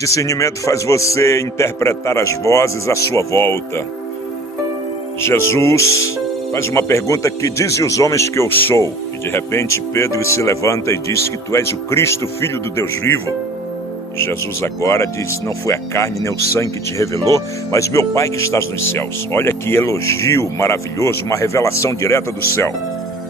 Discernimento faz você interpretar as vozes à sua volta. Jesus faz uma pergunta que dize os homens que eu sou. E de repente Pedro se levanta e diz que tu és o Cristo, filho do Deus vivo. E Jesus agora diz, não foi a carne nem o sangue que te revelou, mas meu Pai que estás nos céus. Olha que elogio maravilhoso, uma revelação direta do céu.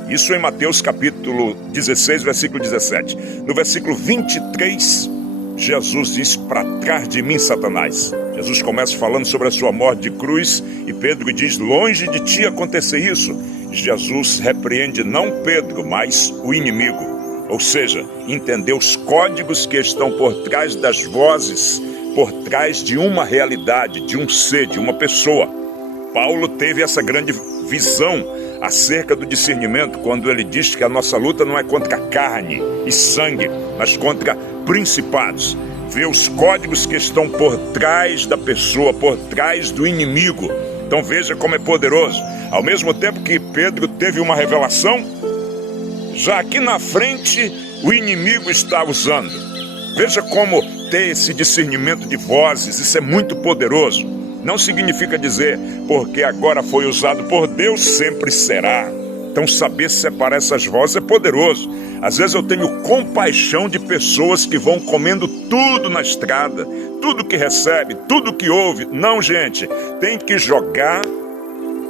Isso em Mateus capítulo 16, versículo 17. No versículo 23, Jesus diz, para trás de mim, Satanás. Jesus começa falando sobre a sua morte de cruz e Pedro diz, longe de ti acontecer isso. Jesus repreende não Pedro, mas o inimigo. Ou seja, entender os códigos que estão por trás das vozes, por trás de uma realidade, de um ser, de uma pessoa. Paulo teve essa grande visão acerca do discernimento, quando ele diz que a nossa luta não é contra carne e sangue, mas contra principados. Vê os códigos que estão por trás da pessoa, por trás do inimigo. Então veja como é poderoso. Ao mesmo tempo que Pedro teve uma revelação, já aqui na frente o inimigo está usando. Veja como ter esse discernimento de vozes, isso é muito poderoso. Não significa dizer, porque agora foi usado por Deus, sempre será. Então saber separar essas vozes é poderoso. Às vezes eu tenho compaixão de pessoas que vão comendo tudo na estrada, tudo que recebe, tudo que ouve. Não, gente, tem que jogar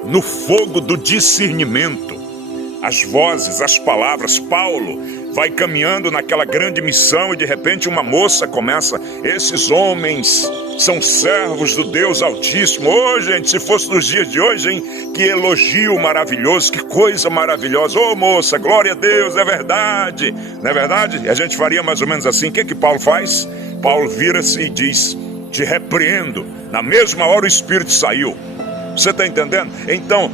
no fogo do discernimento. As vozes, as palavras. Paulo vai caminhando naquela grande missão e de repente uma moça começa, esses homens são servos do Deus Altíssimo. Ô, gente, se fosse nos dias de hoje, hein? Que elogio maravilhoso, que coisa maravilhosa. Ô, moça, glória a Deus, é verdade. Não é verdade? E a gente faria mais ou menos assim. O que Paulo faz? Paulo vira-se e diz, te repreendo. Na mesma hora o Espírito saiu. Você está entendendo? Então,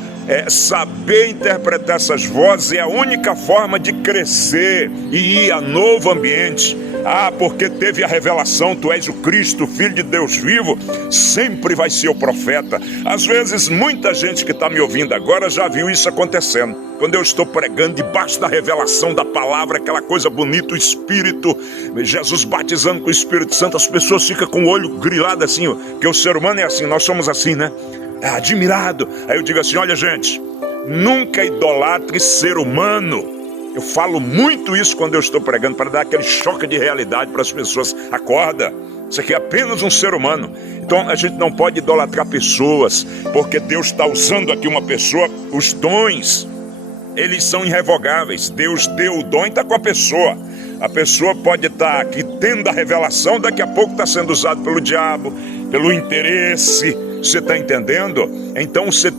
saber interpretar essas vozes é a única forma de crescer e ir a novo ambiente. Ah, porque teve a revelação, tu és o Cristo, Filho de Deus vivo, sempre vai ser o profeta. Às vezes, muita gente que está me ouvindo agora já viu isso acontecendo. Quando eu estou pregando debaixo da revelação da palavra, aquela coisa bonita, o Espírito, Jesus batizando com o Espírito Santo, as pessoas ficam com o olho grilado assim, porque o ser humano é assim, nós somos assim, né? Admirado. Aí eu digo assim, olha gente, nunca idolatre ser humano. Eu falo muito isso quando eu estou pregando, para dar aquele choque de realidade para as pessoas. Acorda, isso aqui é apenas um ser humano. Então a gente não pode idolatrar pessoas, porque Deus está usando aqui uma pessoa. Os dons, eles são irrevogáveis. Deus deu o dom e está com a pessoa. A pessoa pode estar aqui tendo a revelação, daqui a pouco está sendo usado pelo diabo, pelo interesse. Você está entendendo? Então você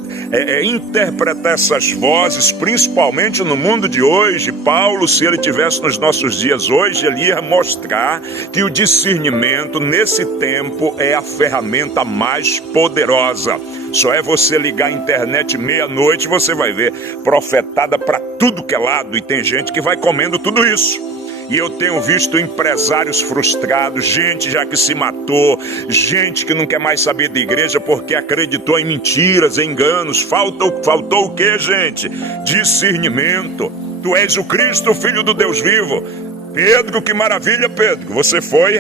interpretar essas vozes, principalmente no mundo de hoje. Paulo, se ele tivesse nos nossos dias hoje, ele ia mostrar que o discernimento nesse tempo é a ferramenta mais poderosa. Só é você ligar a internet meia-noite, você vai ver profetada para tudo que é lado, e tem gente que vai comendo tudo isso. E eu tenho visto empresários frustrados, gente já que se matou, gente que não quer mais saber de igreja porque acreditou em mentiras, em enganos. Faltou o quê, gente? Discernimento. Tu és o Cristo, Filho do Deus vivo. Pedro, que maravilha, Pedro. Você foi,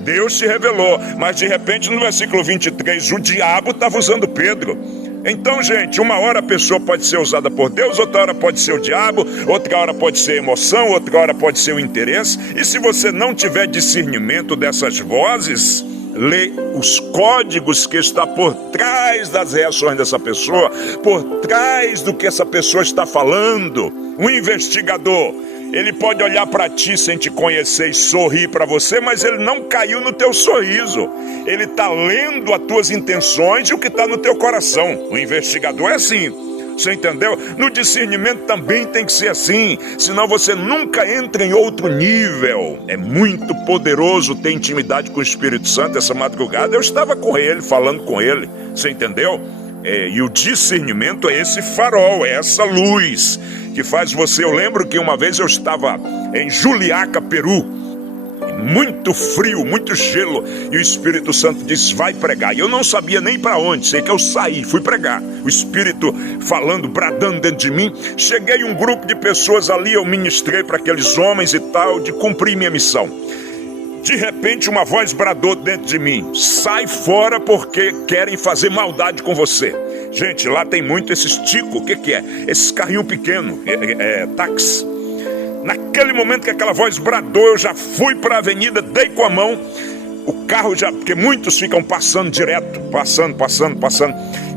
Deus te revelou. Mas de repente no versículo 23, o diabo estava usando Pedro. Então, gente, uma hora a pessoa pode ser usada por Deus, outra hora pode ser o diabo, outra hora pode ser emoção, outra hora pode ser o interesse. E se você não tiver discernimento dessas vozes, lê os códigos que está por trás das reações dessa pessoa, por trás do que essa pessoa está falando. Um investigador, ele pode olhar para ti sem te conhecer e sorrir para você, mas ele não caiu no teu sorriso. Ele está lendo as tuas intenções e o que está no teu coração. O investigador é assim, você entendeu? No discernimento também tem que ser assim, senão você nunca entra em outro nível. É muito poderoso ter intimidade com o Espírito Santo. Essa madrugada eu estava com ele, falando com ele, você entendeu? E o discernimento é esse farol, é essa luz que faz você. Eu lembro que uma vez eu estava em Juliaca, Peru, muito frio, muito gelo, e o Espírito Santo disse, vai pregar. E eu não sabia nem para onde, sei que eu saí, fui pregar. O Espírito falando, bradando dentro de mim. Cheguei um grupo de pessoas ali, eu ministrei para aqueles homens e tal, de cumprir minha missão. De repente uma voz bradou dentro de mim: sai fora porque querem fazer maldade com você. Gente, lá tem muito esses ticos. O que é? Esse carrinho pequeno, táxi. Naquele momento que aquela voz bradou, eu já fui para a avenida, dei com a mão. O carro já, porque muitos ficam passando direto, passando.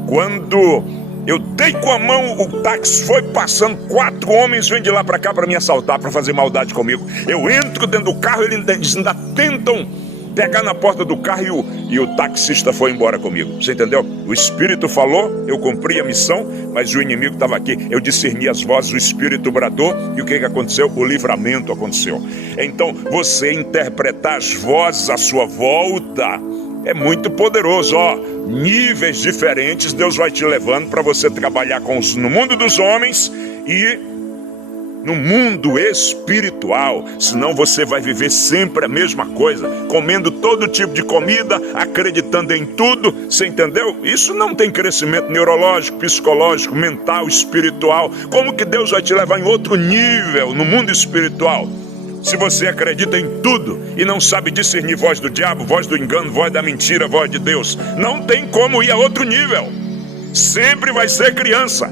Quando eu dei com a mão, o táxi foi passando, 4 homens vêm de lá para cá para me assaltar, para fazer maldade comigo. Eu entro dentro do carro, eles ainda tentam pegar na porta do carro e o taxista foi embora comigo. Você entendeu? O Espírito falou, eu cumpri a missão, mas o inimigo estava aqui. Eu discerni as vozes, o Espírito bradou e o que aconteceu? O livramento aconteceu. Então, você interpretar as vozes à sua volta é muito poderoso, níveis diferentes Deus vai te levando para você trabalhar no mundo dos homens e no mundo espiritual. Senão você vai viver sempre a mesma coisa, comendo todo tipo de comida, acreditando em tudo, você entendeu? Isso não tem crescimento neurológico, psicológico, mental, espiritual. Como que Deus vai te levar em outro nível no mundo espiritual? Se você acredita em tudo e não sabe discernir voz do diabo, voz do engano, voz da mentira, voz de Deus, não tem como ir a outro nível. Sempre vai ser criança.